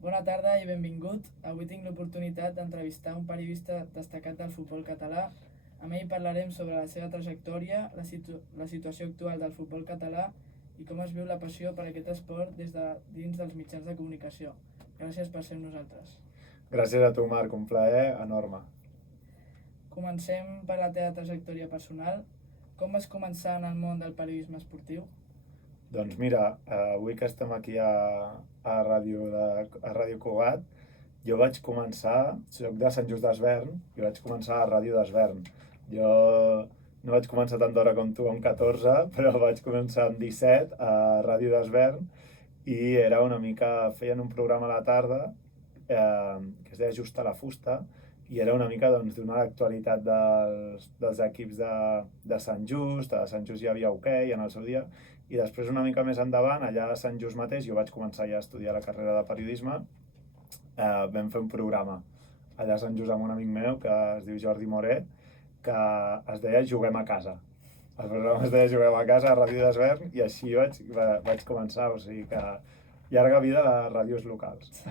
Bona tarda i benvingut. Avui tinc l'oportunitat d'entrevistar un periodista destacat del futbol català. Amb ell parlarem sobre la seva trajectòria, la situació actual del futbol català i com es viu la passió per aquest esport des de dins dels mitjans de comunicació. Gràcies per ser amb nosaltres. Gràcies a tu, Marc, un plaer enorme. Comencem per la teva trajectòria personal. Com vas començar en el món del periodisme esportiu? Doncs mira, avui que estem aquí a Ràdio Cugat, jo vaig començar, soc de Sant Just d'Esvern, i vaig començar a Ràdio d'Esvern. Jo no vaig començar tant d'hora com tu, amb 14, però vaig començar amb 17 a Ràdio d'Esvern i era una mica, feien un programa a la tarda que es deia Just a la fusta, i era una mica doncs, donar l'actualitat dels equips de Sant Just. A Sant Just hi havia hoquei en el seu dia, i després una mica més endavant, allà a Sant Just mateix, jo vaig començar ja a estudiar la carrera de periodisme. Vam fer un programa allà a Sant Just amb un amic meu que es diu Jordi Moret, que es deia Juguem a casa. El programa es deia Juguem a casa a Ràdio d'Esvern, i així vaig començar, o sigui que llarga vida a les ràdios locals.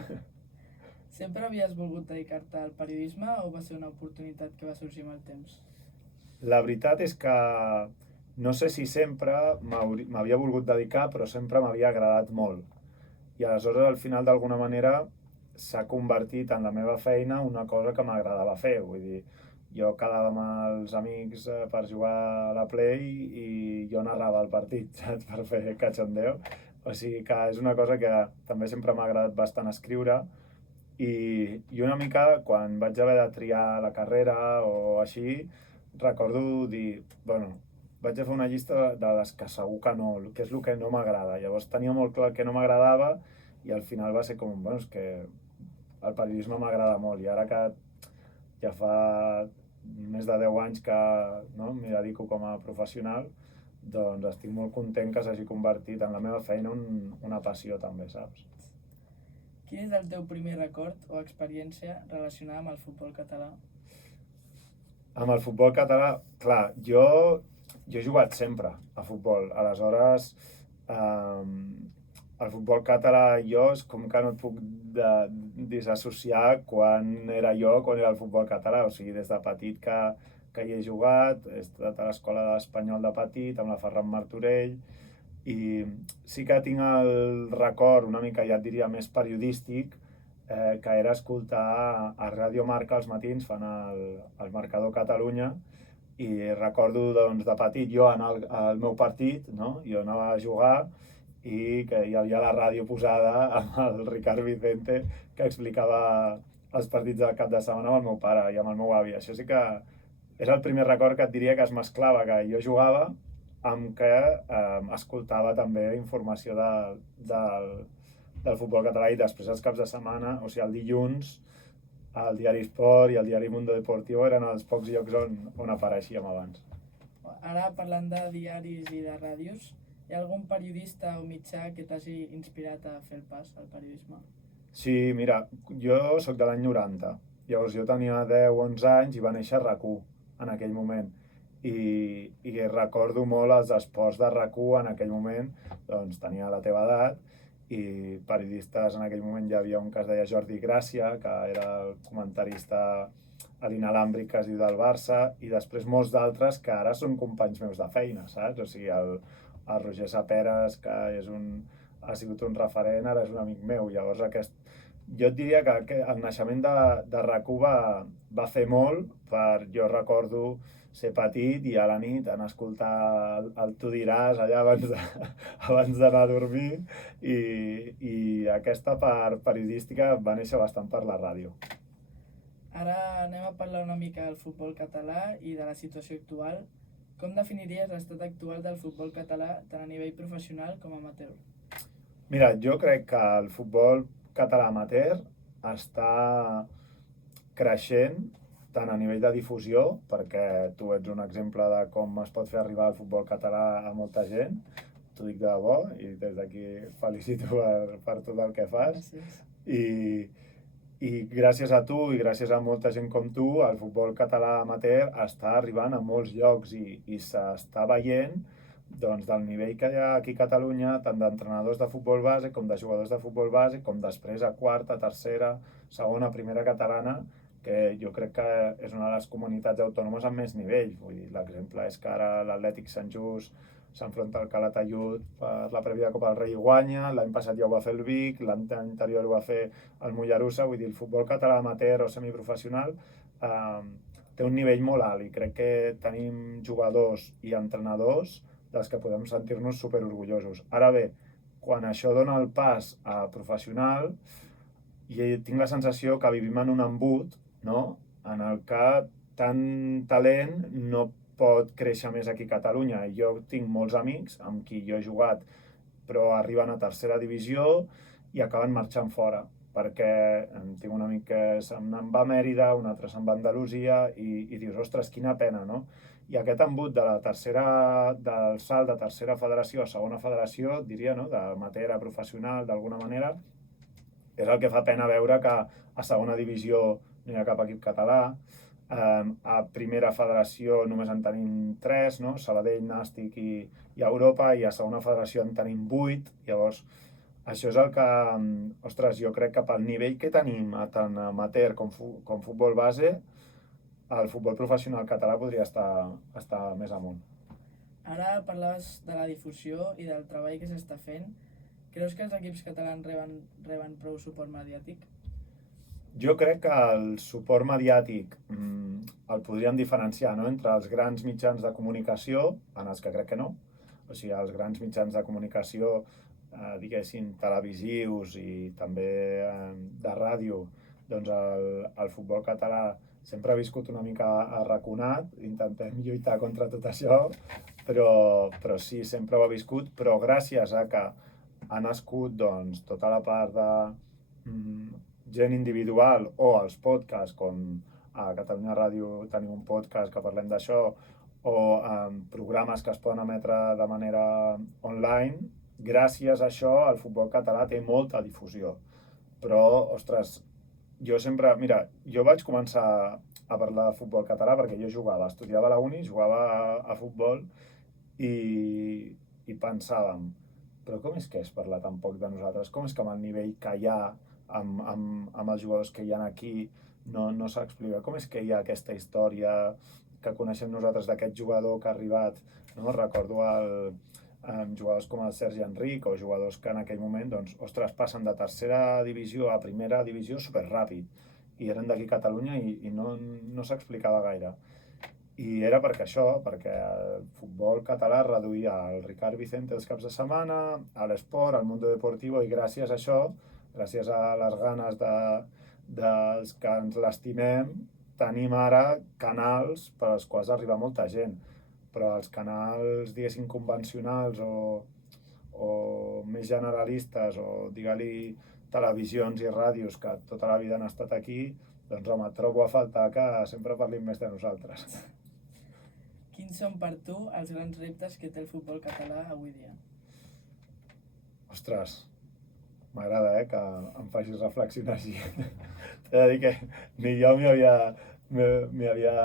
Sempre havies volgut dedicar-te al periodisme o va ser una oportunitat que va sorgir amb el temps? La veritat és que no sé si sempre m'havia volgut dedicar, però sempre m'havia agradat molt. I aleshores, al final, d'alguna manera, s'ha convertit en la meva feina una cosa que m'agradava fer. Vull dir, jo quedava amb els amics per jugar a la Play i jo narrava el partit, saps? Per fer cachondeo. O sigui que és una cosa que també sempre m'ha agradat bastant escriure. I una mica, quan vaig haver de triar la carrera o així, recordo dir, bueno, vaig a fer una llista de les que segur que no, que és el que no m'agrada. Llavors tenia molt clar que no m'agradava, i al final va ser com, bueno, és que el periodisme m'agrada molt, i ara que ja fa més de 10 anys que m'hi dedico com a professional, doncs estic molt content que s'hagi convertit en la meva feina una passió també, saps? Quin és el teu primer record o experiència relacionada amb el futbol català? Amb el futbol català, clar, jo he jugat sempre a futbol, aleshores el futbol català jo és com que no et puc desassociar quan era el futbol català, o sigui, des de petit que hi he jugat, he estat a l'escola d'Espanyol de petit, amb la Ferran Martorell, i sí que tinc el record una mica, ja et diria, més periodístic, que era escoltar a Ràdio Marca als matins, fan el Marcador Catalunya, i recordo doncs, de petit jo anar al meu partit, no? Jo anava a jugar i que hi havia la ràdio posada amb el Ricard Vicente, que explicava els partits del cap de setmana amb el meu pare i amb el meu avi. Això sí que és el primer record que et diria que es mesclava, que jo jugava amb que escoltava també informació del futbol català, i després els caps de setmana, o sigui, el dilluns, el diari Esport i el diari Mundo Deportivo eren els pocs llocs on apareixíem abans. Ara, parlant de diaris i de ràdios, hi ha algun periodista o mitjà que t'hagi inspirat a fer el pas al periodisme? Sí, mira, jo sóc de l'any 90, llavors jo tenia 10 o 11 anys i va néixer RAC1 en aquell moment. I recordo molt els esports de RAC1 en aquell moment, doncs tenia la teva edat, i periodistes en aquell moment hi havia un que es deia Jordi Gràcia, que era el comentarista a l'inalàmbric que es diu del Barça, i després molts d'altres que ara són companys meus de feina, saps? O sigui, el Roger Saperas, que ha sigut un referent, ara és un amic meu. Llavors jo et diria que el naixement de RAC1 va fer molt, jo recordo ser petit i a la nit anar a escoltar el Tu diràs allà abans d'anar a dormir, i aquesta part periodística va néixer bastant per la ràdio. Ara anem a parlar una mica del futbol català i de la situació actual. Com definiries l'estat actual del futbol català tant a nivell professional com amateur? Mira, jo crec que el futbol català amateur està creixent tant a nivell de difusió, perquè tu ets un exemple de com es pot fer arribar el futbol català a molta gent, t'ho dic de debò, i des d'aquí felicito per tot el que fas. Gràcies. I gràcies a tu i gràcies a molta gent com tu, el futbol català amateur està arribant a molts llocs i s'està veient doncs, del nivell que hi ha aquí a Catalunya, tant d'entrenadors de futbol base com de jugadors de futbol base, com després a quarta, tercera, segona, primera catalana, que jo crec que és una de les comunitats autònomes amb més nivell. Vull dir, l'exemple és que ara l'Atlètic Sant Just s'enfronta al Calatayud per la prèvia Copa del Rei i guanya, l'any passat ja ho va fer el Vic, l'any anterior ho va fer el Mollerussa, vull dir, el futbol català amateur o semiprofessional té un nivell molt alt i crec que tenim jugadors i entrenadors dels que podem sentir-nos superorgullosos. Ara bé, quan això dona el pas a professional, i tinc la sensació que vivim en un embut, no?, en el que tant talent no pot créixer més aquí a Catalunya. Jo tinc molts amics amb qui jo he jugat, però arriben a tercera divisió i acaben marxant fora, perquè tinc un amic que se'n va a Mèrida, un altre se'n va a Andalusia i dius, ostres, quina pena, no? I aquest embut de del salt de tercera federació a segona federació, diria, no?, d'amateur a professional, d'alguna manera, és el que fa pena veure que a segona divisió no hi ha cap equip català, a primera federació només en tenim 3, no? Sabadell, Nàstic i Europa, i a segona federació en tenim 8, llavors això és el que, ostres, jo crec que pel nivell que tenim tant amateur com futbol base, el futbol professional català podria estar més amunt. Ara parlaves de la difusió i del treball que s'està fent. Creus que els equips catalans reben prou suport mediàtic? Jo crec que el suport mediàtic el podríem diferenciar, no?, entre els grans mitjans de comunicació, en els que crec que no. O sigui, els grans mitjans de comunicació, diguéssim, televisius i també de ràdio, doncs el futbol català sempre ha viscut una mica arraconat, intentem lluitar contra tot això, però sí, sempre ho ha viscut, però gràcies a que ha nascut doncs, tota la part de gent individual o els podcasts, com a Catalunya Ràdio tenim un podcast que parlem d'això, o programes que es poden emetre de manera online, gràcies a això el futbol català té molta difusió. Però, ostres, jo sempre... Mira, jo vaig començar a parlar de futbol català perquè jo jugava, estudiava a la uni, jugava a futbol i pensàvem, però com és que es parla tan poc de nosaltres? Com és que amb el nivell que hi ha, amb els jugadors que hi ha aquí, no s'explica? Com és que hi ha aquesta història que coneixem nosaltres d'aquest jugador que ha arribat, no? Recordo jugadors com el Sergi Enric o jugadors que en aquell moment, doncs, ostres, passen de tercera divisió a primera divisió superràpid i eren d'aquí a Catalunya i no s'explicava gaire. I era perquè el futbol català reduïa el Ricard Vicente els caps de setmana, a l'esport, al Mundo Deportivo, i gràcies a això, gràcies a les ganes dels que ens l'estimem, tenim ara canals per als quals arriba molta gent. Però els canals, diguéssim, convencionals o més generalistes, o digue-li televisions i ràdios que tota la vida han estat aquí, doncs home, trobo a faltar que sempre parlim més de nosaltres. Quins són per tu els grans reptes que té el futbol català avui dia? Ostres, m'agrada que em facis reflexionar així. T'he de dir que ni jo m'hi havia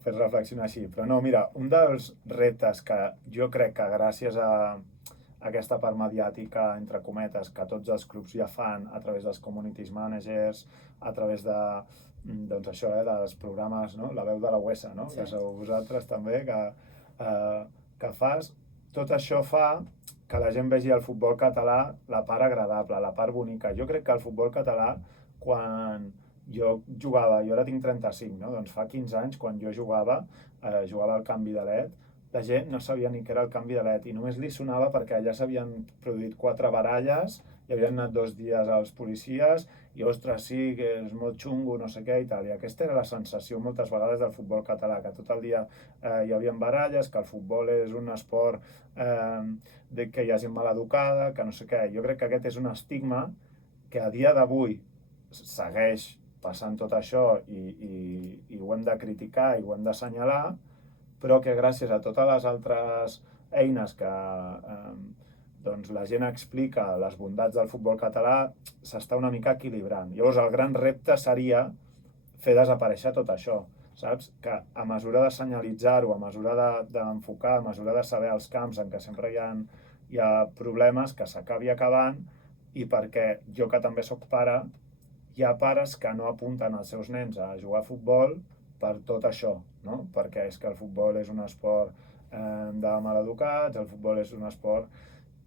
fet reflexionar així. Però no, mira, un dels reptes que jo crec que gràcies a aquesta part mediàtica, entre cometes, que tots els clubs ja fan a través dels community managers, a través de doncs això, dels programes, no? La veu de la UEFA, no? Sí. Que sou vosaltres també, que fas. Tot això fa que la gent vegi el futbol català la part agradable, la part bonica. Jo crec que el futbol català, quan jo jugava, jo ara tinc 35, no? Doncs fa 15 anys, quan jo jugava al Camp Vidalet, la gent no sabia ni què era el Camp Vidalet i només li sonava perquè allà s'havien produït 4 baralles i havien anat 2 dies als policies i, ostres, sí, que és molt xungo, no sé què i tal. I aquesta era la sensació moltes vegades del futbol català, que tot el dia hi havia baralles, que el futbol és un esport que hi ha gent maleducada, que no sé què. Jo crec que aquest és un estigma que a dia d'avui segueix passant tot això i ho hem de criticar i ho hem d'assenyalar, però que gràcies a totes les altres eines que doncs, la gent explica les bondats del futbol català, s'està una mica equilibrant. Llavors, el gran repte seria fer desaparèixer tot això. saps? Que a mesura de senyalitzar-ho, a mesura d'enfocar, a mesura de saber els camps en què sempre hi ha problemes, que s'acabi acabant, i perquè jo que també sóc pare, hi ha pares que no apunten els seus nens a jugar a futbol per tot això, no? Perquè és que el futbol és un esport de maleducats, el futbol és un esport...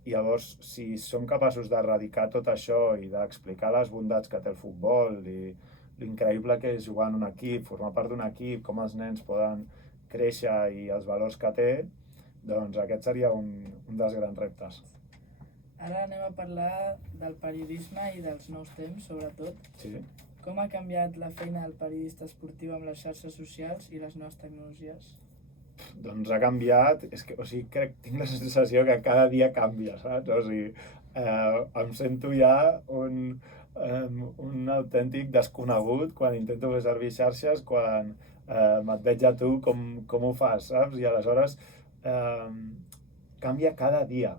I llavors, si som capaços d'erradicar tot això i d'explicar les bondats que té el futbol i l'increïble que és jugar en un equip, formar part d'un equip, com els nens poden créixer i els valors que té, doncs aquest seria un dels grans reptes. Ara anem a parlar del periodisme i dels nous temps, sobretot. Sí. Com ha canviat la feina del periodista esportiu amb les xarxes socials i les noves tecnologies? Doncs ha canviat, tinc la sensació que cada dia canvia, saps? Em sento ja un autèntic desconegut quan intento fer servir xarxes, quan et veig a tu com ho fas, saps? I aleshores canvia cada dia.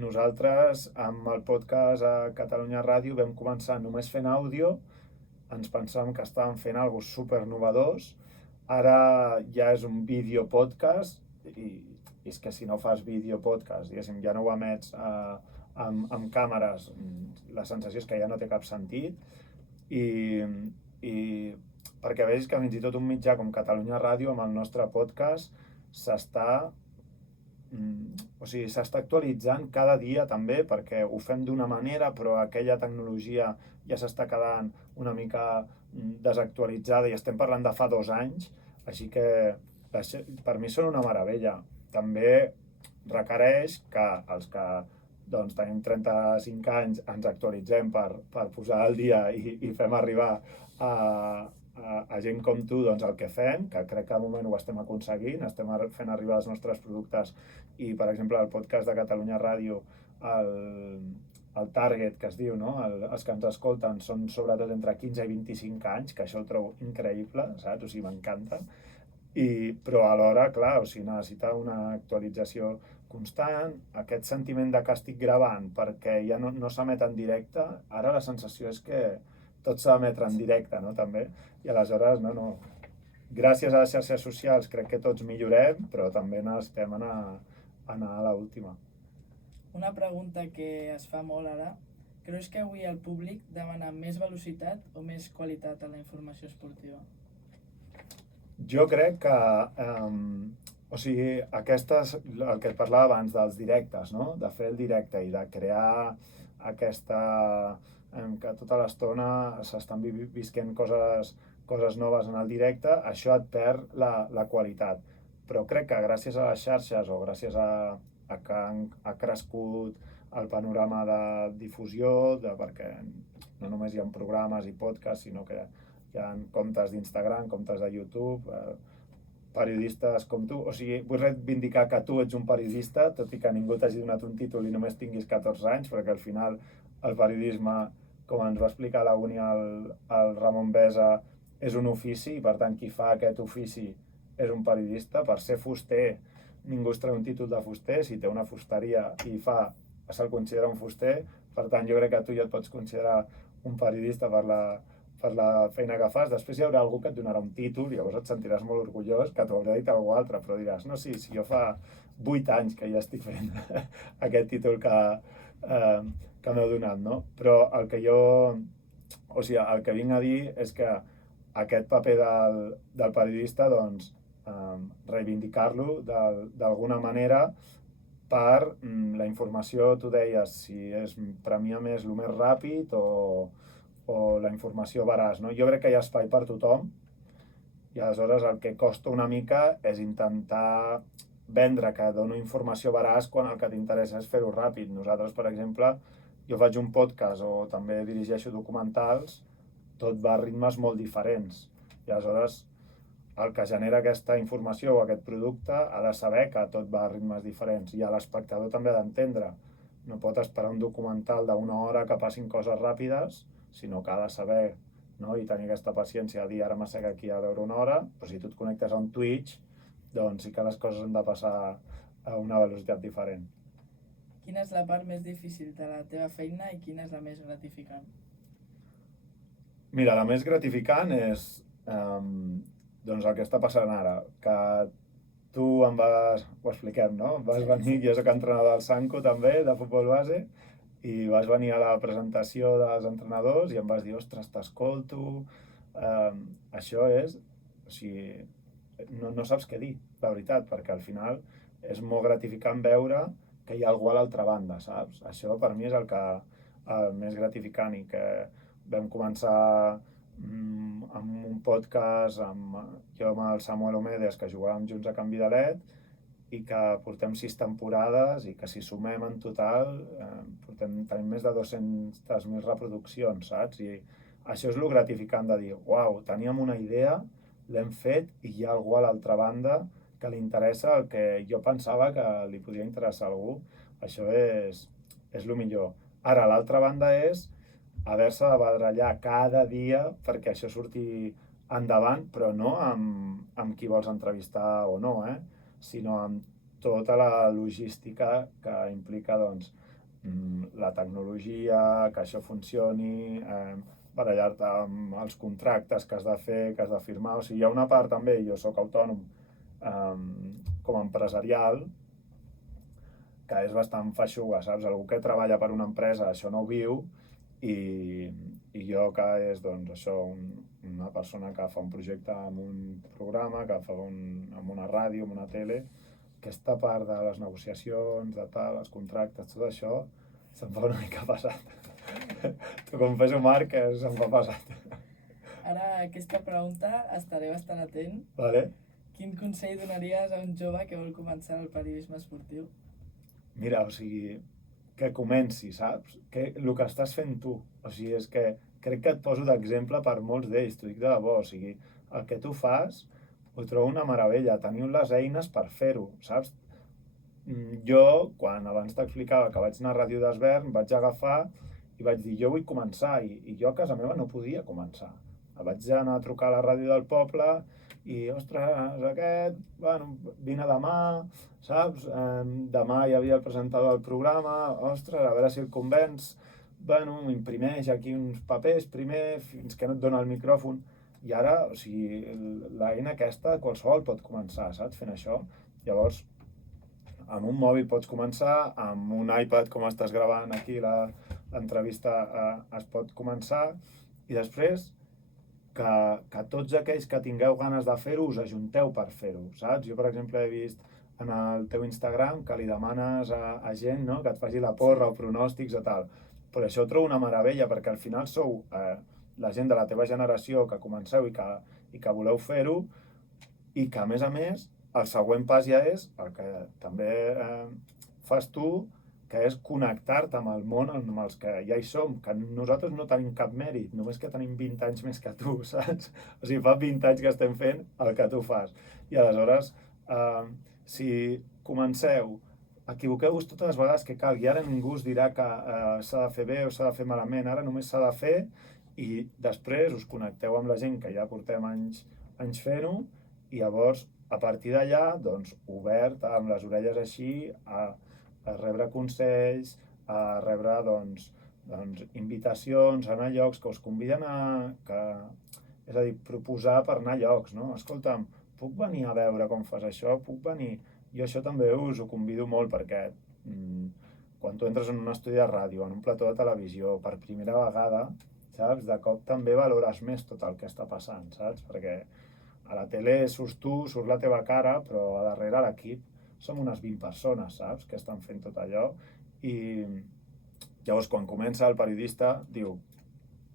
Nosaltres amb el podcast a Catalunya Ràdio vam començar només fent àudio, ens pensàvem que estàvem fent alguna cosa super novedós. Ara ja és un vídeo podcast i és que si no fas vídeo podcast, diguéssim, ja no ho emets amb càmeres, la sensació és que ja no té cap sentit i perquè vegis que fins i tot un mitjà com Catalunya Ràdio amb el nostre podcast s'està actualitzant cada dia també, perquè ho fem d'una manera però aquella tecnologia ja s'està quedant una mica desactualitzada i estem parlant de fa 2 anys, així que per mi són una meravella. També requereix que els que tenim 35 anys ens actualitzem per posar al dia i fem arribar a gent com tu el que fem, que crec que de moment ho estem aconseguint, estem fent arribar els nostres productes i, per exemple, el podcast de Catalunya Ràdio, el target que es diu, no? Els que ens escolten són sobretot entre 15 i 25 anys, que això ho trobo increïble, saps? M'encanta. Però alhora, clar, necessita una actualització constant, aquest sentiment de que estic gravant perquè ja no s'emet en directe, ara la sensació és que tot s'ha d'emetre en directe, no? També. I aleshores, gràcies a les xarxes socials crec que tots millorem, però també necessitem anar a l'última. Una pregunta que es fa molt ara, creus que avui el públic demana més velocitat o més qualitat a la informació esportiva? Jo crec que, el que et parlava abans dels directes, no? De fer el directe i de crear que tota l'estona s'estan visquent coses noves en el directe, això et perd la qualitat. Però crec que gràcies a les xarxes o gràcies a que ha crescut el panorama de difusió, perquè no només hi ha programes i podcasts, sinó que hi ha comptes d'Instagram, comptes de YouTube, periodistes com tu. Vull reivindicar que tu ets un periodista, tot i que ningú t'hagi donat un títol i només tinguis 14 anys, perquè al final el periodisme, com ens va explicar a la uni el Ramon Besa, és un ofici i per tant qui fa aquest ofici és un periodista. Per ser fuster ningú es treu un títol de fuster, si té una fusteria i se'l considera un fuster, per tant jo crec que tu ja et pots considerar un periodista per la feina que fas. Després hi haurà algú que et donarà un títol i llavors et sentiràs molt orgullós que t'ho haurà dit algú altre, però diràs, no, sí, jo fa 8 anys que ja estic fent aquest títol que m'heu donat, no? Però el que vinc a dir és que aquest paper del periodista, reivindicar-lo d'alguna manera per la informació, tu deies, si premia més el més ràpid o la informació veraç, no? Jo crec que hi ha espai per tothom i aleshores el que costa una mica és intentar vendre que dono informació veraç quan el que t'interessa és fer-ho ràpid. Nosaltres, per exemple, jo faig un podcast o també dirigeixo documentals, tot va a ritmes molt diferents i aleshores el que genera aquesta informació o aquest producte ha de saber que tot va a ritmes diferents i l'espectador també ha d'entendre. No pot esperar un documental d'1 hora que passin coses ràpides, sinó que ha de saber, no? I tenir aquesta paciència de dir ara m'assec aquí a veure 1 hora, però si tu et connectes a un Twitch, doncs sí que les coses han de passar a una velocitat diferent. Quina és la part més difícil de la teva feina i quina és la més gratificant? Mira, la més gratificant és doncs el que està passant ara, que tu ho expliquem, no? Vas venir, jo soc entrenador del Sanco també, de futbol base, i vas venir a la presentació dels entrenadors i em vas dir, ostres, t'escolto, això és, o sigui, no saps què dir, la veritat, perquè al final és molt gratificant veure que hi ha algú a l'altra banda, saps? Això per mi és el més gratificant i que vam començar amb un podcast jo amb el Samuel Omedes, que jugàvem junts a Can Vidalet, i que portem 6 temporades i que si sumem en total tenim més de 200.000 reproduccions, saps? I això és el gratificant de dir, uau, teníem una idea, l'hem fet i hi ha algú a l'altra banda que li interessa el que jo pensava que li podia interessar a algú. Això és el millor. Ara, l'altra banda és haver-se de badallar cada dia perquè això surti endavant, però no amb qui vols entrevistar o no, sinó amb tota la logística que implica doncs, la tecnologia, que això funcioni, barallar-te amb els contractes que has de fer, que has de firmar. O sigui, hi ha una part també, jo sóc autònom com a empresarial, que és bastant feixuga, saps? Algú que treballa per una empresa això no ho viu i jo que és doncs, això, una persona que fa un projecte amb un programa, que fa amb una ràdio, amb una tele, aquesta part de les negociacions, de tal, els contractes, tot això, se'm fa una mica pesat. T'ho confesso, Marc, que se'm fa pesat. Ara, aquesta pregunta estaré bastant atent. Vale. Quin consell donaries a un jove que vol començar el periodisme esportiu? Mira, o sigui, que comenci, saps? El que estàs fent tu. O sigui, és que crec que et poso d'exemple per molts d'ells, t'ho dic de debò. O sigui, el que tu fas ho trobo una meravella. Teniu les eines per fer-ho, saps? Jo, quan abans t'explicava que vaig anar a Ràdio d'Esvern, vaig agafar i vaig dir, jo vull començar, i jo a casa meva no podia començar. Vaig anar a trucar a la ràdio del poble i, ostres, bueno, vine demà, saps? Demà hi havia el presentador del programa, ostres, a veure si el convenç, bueno, imprimeix aquí uns papers primer, fins que no et dona el micròfon, i ara, o sigui, l'eina aquesta, qualsevol pot començar, saps? Fent això. Llavors, amb un mòbil pots començar, amb un iPad, com estàs gravant aquí l'entrevista, es pot començar, i després que tots aquells que tingueu ganes de fer-ho us ajunteu per fer-ho, saps? Jo, per exemple, he vist en el teu Instagram que li demanes a gent, no?, que et faci la porra o pronòstics o tal. Però això ho trobo una meravella, perquè al final sou la gent de la teva generació que comenceu i que voleu fer-ho, i que, a més, el següent pas ja és el que també fas tu, que és connectar-te amb el món amb els que ja hi som, que nosaltres no tenim cap mèrit, només que tenim 20 anys més que tu, saps? O sigui, fa 20 anys que estem fent el que tu fas. I aleshores, si comenceu, equivoqueu-vos totes les vegades que calgui. Ara ningú us dirà que s'ha de fer bé o s'ha de fer malament, ara només s'ha de fer i després us connecteu amb la gent que ja portem anys fent-ho i llavors, a partir d'allà, doncs, obert, amb les orelles així, a rebre consells, a rebre doncs, invitacions, a anar a llocs que us conviden és a dir, proposar per anar a llocs, no? Escolta'm, puc venir a veure com fas això? Puc venir? Jo això també us ho convido molt perquè quan tu entres en un estudi de ràdio, en un plató de televisió, per primera vegada, saps? De cop també valores més tot el que està passant, saps? Perquè a la tele surts tu, surt la teva cara, però a darrere l'equip som unes 20 persones, saps? Que estan fent tot allò. I llavors, quan comença el periodista, diu,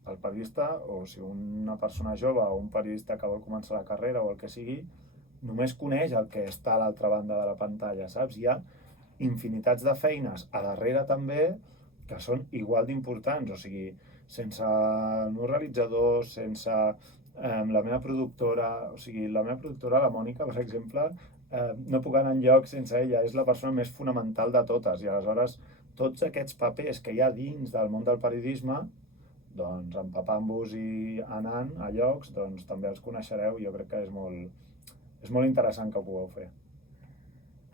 el periodista, o si una persona jove o un periodista que vol començar la carrera o el que sigui, només coneix el que està a l'altra banda de la pantalla, saps? Hi ha infinitats de feines a darrere també que són igual d'importants, o sigui, sense el meu realitzador, sense la meva productora, o sigui, la meva productora, la Mònica, per exemple, no puc anar enlloc sense ella, és la persona més fonamental de totes, i aleshores tots aquests papers que hi ha dins del món del periodisme, doncs empapant-vos i anant a llocs, doncs també els coneixereu i jo crec que és molt interessant que ho pugueu fer.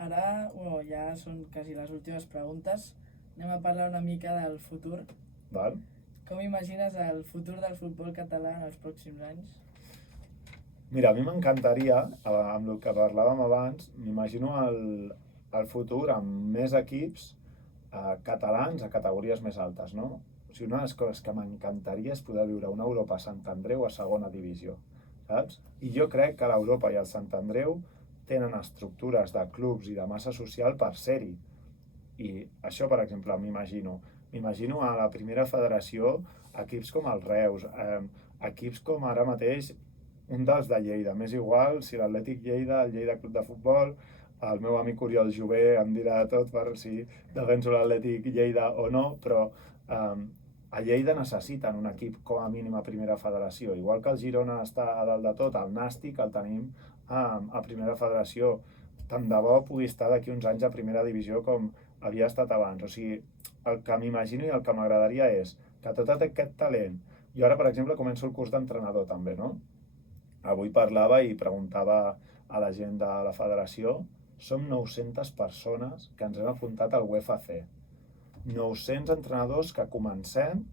Ara, ja són quasi les últimes preguntes. Anem a parlar una mica del futur. Val? Com imagines el futur del futbol català en els pròxims anys? Mira, a mi m'encantaria, amb el que parlàvem abans, m'imagino el futur amb més equips catalans a categories més altes, no? O sigui, una de les coses que m'encantaria és poder viure una Europa a Sant Andreu a segona divisió, saps? I jo crec que l'Europa i el Sant Andreu tenen estructures de clubs i de massa social per ser-hi. I això, per exemple, m'imagino. M'imagino a la primera federació equips com el Reus, equips com ara mateix un dels de Lleida. M'és igual si l'Atlètic Lleida, el Lleida Club de Futbol, el meu amic Oriol Jové em dirà tot per si defenso l'Atlètic Lleida o no, però a Lleida necessiten un equip com a mínim a primera federació. Igual que el Girona està a dalt de tot, el Nàstic el tenim a primera federació. Tant de bo pugui estar d'aquí uns anys a primera divisió com havia estat abans. O sigui, el que m'imagino i el que m'agradaria és que tot aquest talent... Jo ara, per exemple, començo el curs d'entrenador també, no? Avui parlava i preguntava a la gent de la federació, som 900 persones que ens hem apuntat al UFC. 900 entrenadors que comencem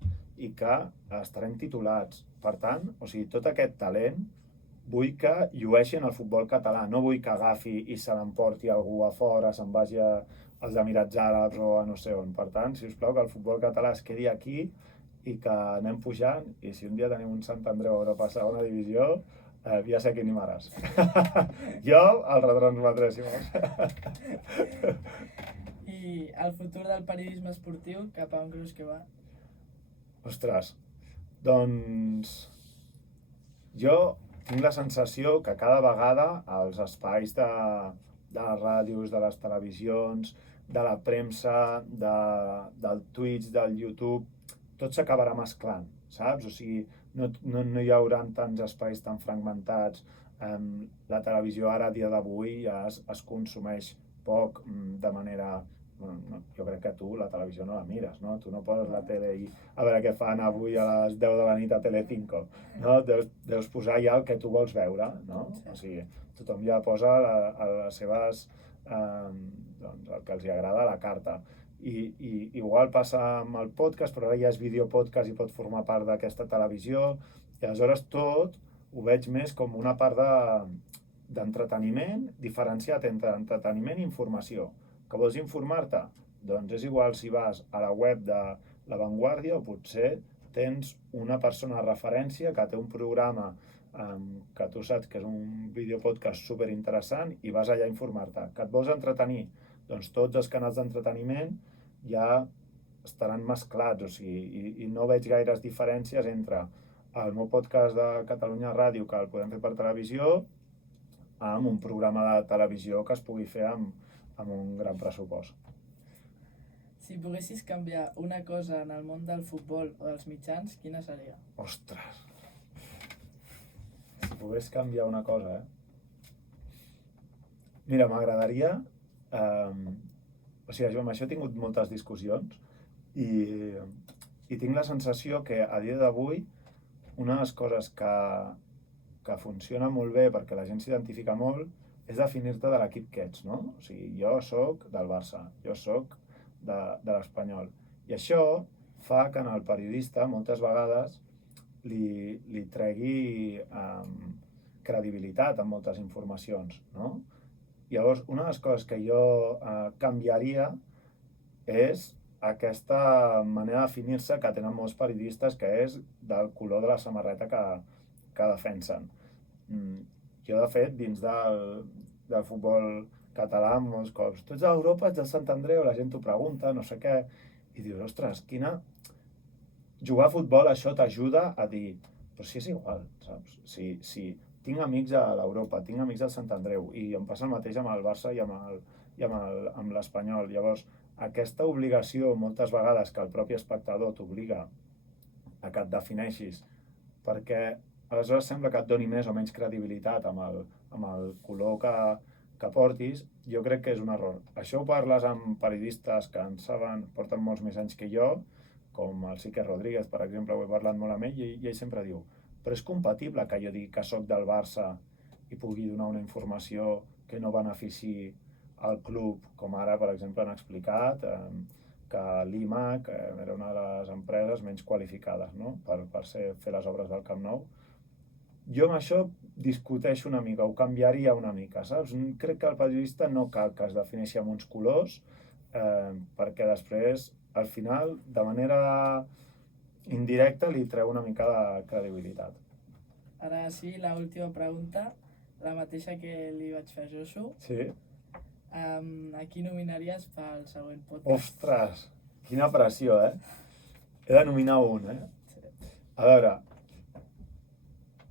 i que estarem titulats. Per tant, o sigui, tot aquest talent vull que llueixi en el futbol català, no vull que agafi i se l'emporti algú a fora, se'n vagi als Emirats Àrabs o a no sé on. Per tant, si us plau, que el futbol català es quedi aquí i que anem pujant, i si un dia tenim un Sant Andreu a Europa a segona divisió, ja sé qui animaràs. Jo el retransmetré, si vols. I el futur del periodisme esportiu, cap a on creus que va? Ostres, doncs... Jo tinc la sensació que cada vegada els espais de les ràdios, de les televisions, de la premsa, del Twitch, del YouTube, tot s'acabarà mesclant, saps? O sigui, no hi haurà tants espais tan fragmentats. La televisió ara, a dia d'avui, ja es consumeix poc de manera... No, jo crec que tu la televisió no la mires, no? Tu no poses la tele i a veure què fan avui a les 10 de la nit a Telecinco, no? Deus posar ja el que tu vols veure, no? O sigui, tothom ja posa les seves... doncs el que els agrada a la carta. I igual passa amb el podcast, però ara ja és videopodcast i pot formar part d'aquesta televisió, i aleshores tot ho veig més com una part d'entreteniment diferenciat entre entreteniment i informació. Que vols informar-te? Doncs és igual si vas a la web de La Vanguardia o potser tens una persona de referència que té un programa que tu saps que és un videopodcast superinteressant i vas allà a informar-te. Que et vols entretenir? Doncs tots els canals d'entreteniment ja estaran mesclats, o sigui, i no veig gaires diferències entre el meu podcast de Catalunya Ràdio, que el podem fer per televisió, amb un programa de televisió que es pugui fer amb un gran pressupost. Si poguessis canviar una cosa en el món del futbol o dels mitjans, quina seria? Ostres! Si pogués canviar una cosa, Mira, m'agradaria... O sigui, amb això he tingut moltes discussions i tinc la sensació que a dia d'avui una de les coses que funciona molt bé perquè la gent s'identifica molt és definir-te de l'equip que ets, no? O sigui, jo sóc del Barça, jo sóc de l'Espanyol. I això fa que al periodista moltes vegades li tregui credibilitat en moltes informacions, no? Llavors, una de les coses que jo canviaria és aquesta manera de definir-se que tenen molts periodistes, que és del color de la samarreta que defensen. Jo, de fet, dins del futbol català, molts cops, tu ets d'Europa, ets del Sant Andreu, la gent t'ho pregunta, no sé què, i dius, ostres, jugar a futbol, això t'ajuda a dir, però si és igual, saps? Si tinc amics a l'Europa, tinc amics al Sant Andreu, i em passa el mateix amb el Barça i amb l'Espanyol. Llavors, aquesta obligació, moltes vegades, que el propi espectador t'obliga a que et defineixis, perquè aleshores sembla que et doni més o menys credibilitat amb el color que portis, jo crec que és un error. Això ho parles amb periodistes que en saben, porten molts més anys que jo, com el Sique Rodríguez, per exemple, ho he parlat molt amb ell, i ell sempre diu, però és compatible que jo digui que sóc del Barça i pugui donar una informació que no benefici al club, com ara, per exemple, han explicat que l'IMAC era una de les empreses menys qualificades, no? per fer les obres del Camp Nou. jo amb això discuteixo una mica, ho canviaria una mica, saps? Crec que el periodista no cal que es defineixi amb uns colors, perquè després, al final, de manera indirecta, li treu una mica de credibilitat. Ara sí, l'última pregunta, la mateixa que li vaig fer a Josu. Sí? A qui nominaries pel següent podcast? Ostres, quina pressió, He de nominar un, A veure,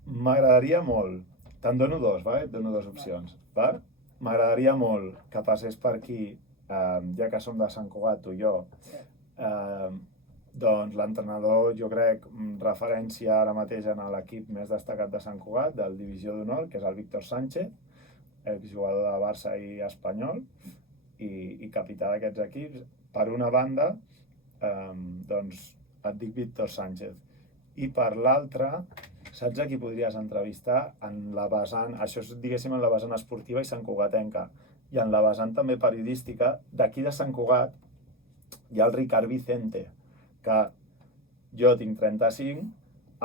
m'agradaria molt, te'n dono dos, vale? Et dono dues opcions, vale? M'agradaria molt que passés per aquí, ja que som de Sant Cugat, tu i jo, doncs l'entrenador, jo crec, referència ara mateix en l'equip més destacat de Sant Cugat, del Divisió d'Honor, que és el Víctor Sánchez, exjugador de Barça i Espanyol, i capità d'aquests equips. Per una banda, doncs et dic Víctor Sánchez. I per l'altra, saps a qui podries entrevistar en la vessant, això és, diguéssim, en la vessant esportiva i santcugatenca, i en la vessant també periodística, d'aquí de Sant Cugat, hi ha el Ricard Vicente, que jo tinc 35,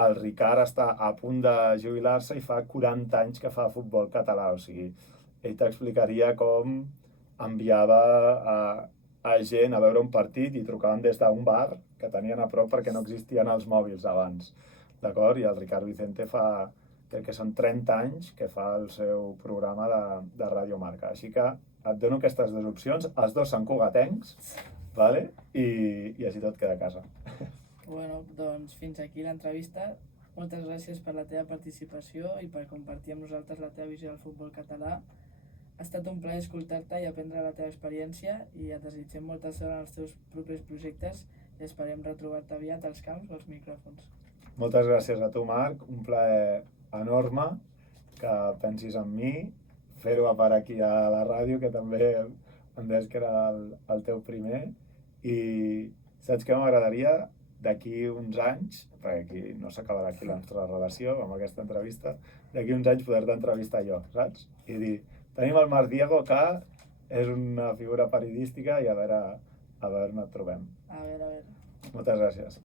el Ricard està a punt de jubilar-se i fa 40 anys que fa futbol català, o sigui, ell t'explicaria com enviava a gent a veure un partit i trucaven des d'un bar que tenien a prop perquè no existien els mòbils abans, d'acord? I el Ricard Vicente fa, crec que són 30 anys que fa el seu programa de Ràdio Marca. Així que et dono aquestes dues opcions, els dos són cugatencs, vale? I així tot queda a casa. Bueno, doncs fins aquí l'entrevista. Moltes gràcies per la teva participació i per compartir amb nosaltres la teva visió del futbol català. Ha estat un plaer escoltar-te i aprendre la teva experiència i et desitgem molta sort en els teus propers projectes i esperem retrobar-te aviat als camps o als micròfons. Moltes gràcies a tu, Marc. Un plaer enorme que pensis en mi, fer-ho a part aquí a la ràdio, que també em deies que era el teu primer. I saps què m'agradaria? D'aquí uns anys, perquè aquí no s'acabarà aquí la nostra relació amb aquesta entrevista, d'aquí uns anys poder-te entrevistar jo, saps? I dir, tenim el Marc Diego, que és una figura periodística, i a veure on et trobem. A veure. Moltes gràcies.